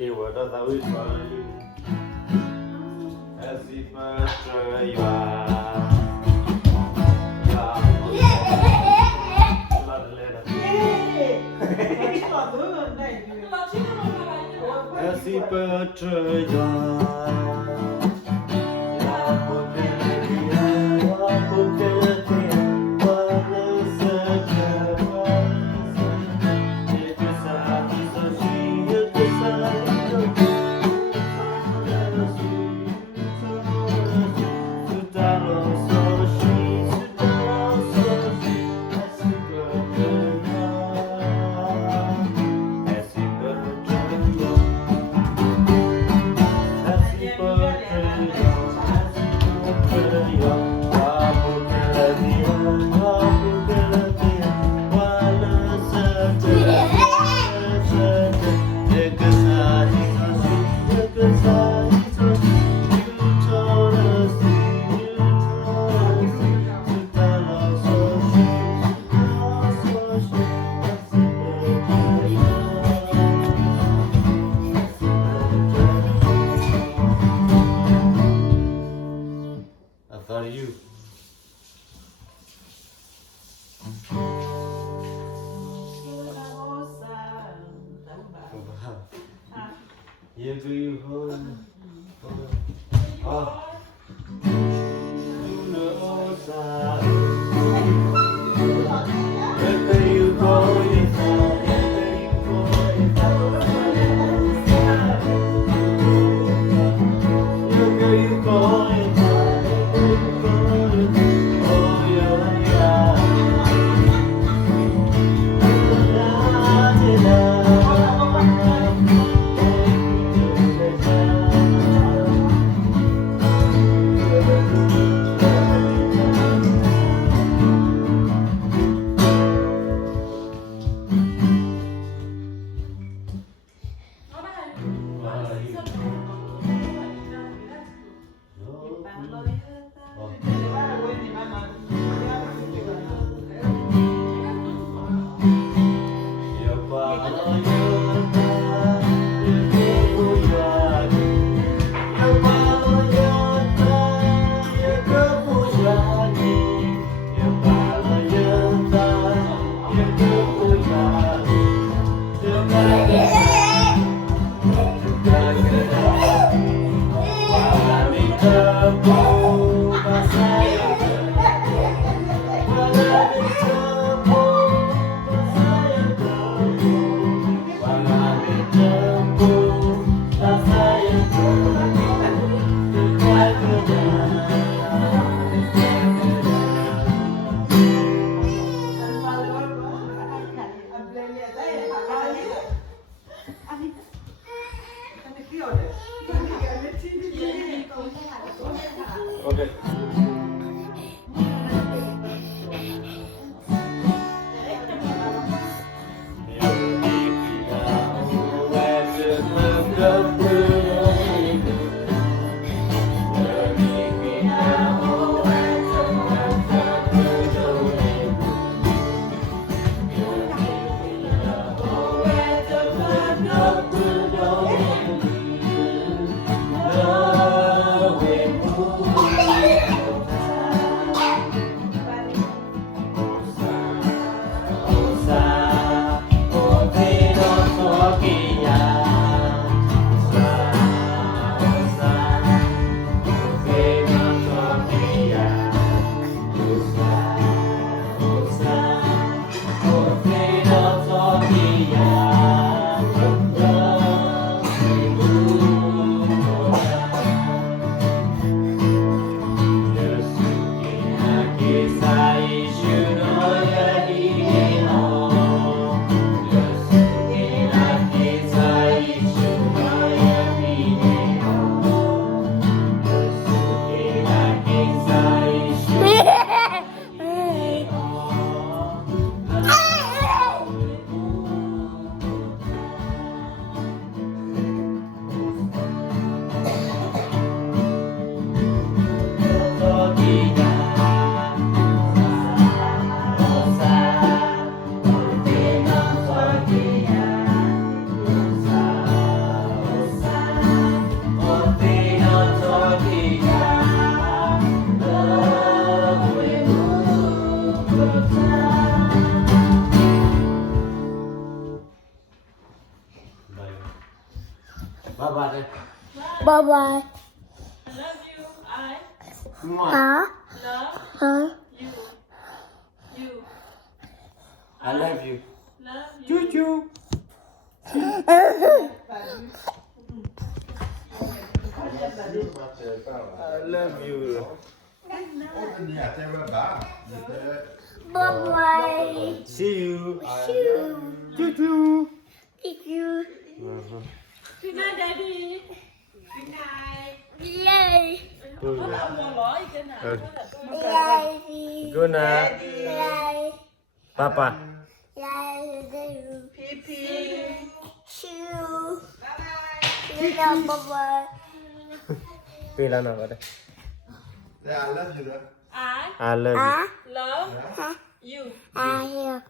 Et voilà, ça oui, ça oui. Happy birthday, you are. Happy birthday, you are. I thought of you. Yeah, do you hold on? Oh. Okay. Bye bye đây. Bye bye. I love you. I Mua. Hả? love Hả? you. You. I love you. Love you. Choo choo. I love you. Bye bye. See you. Choo. Choo choo. Choo. Good night, Daddy. Good night. Yay. Good Ông night. buồn lỗi cái nào? Yay. Good night. Yay. Papa. Yay. Pee. Choo. Bye bye. Bye bye. Phi là nào vào đây. I I love you. Hả? love Hả? you. À, hiểu.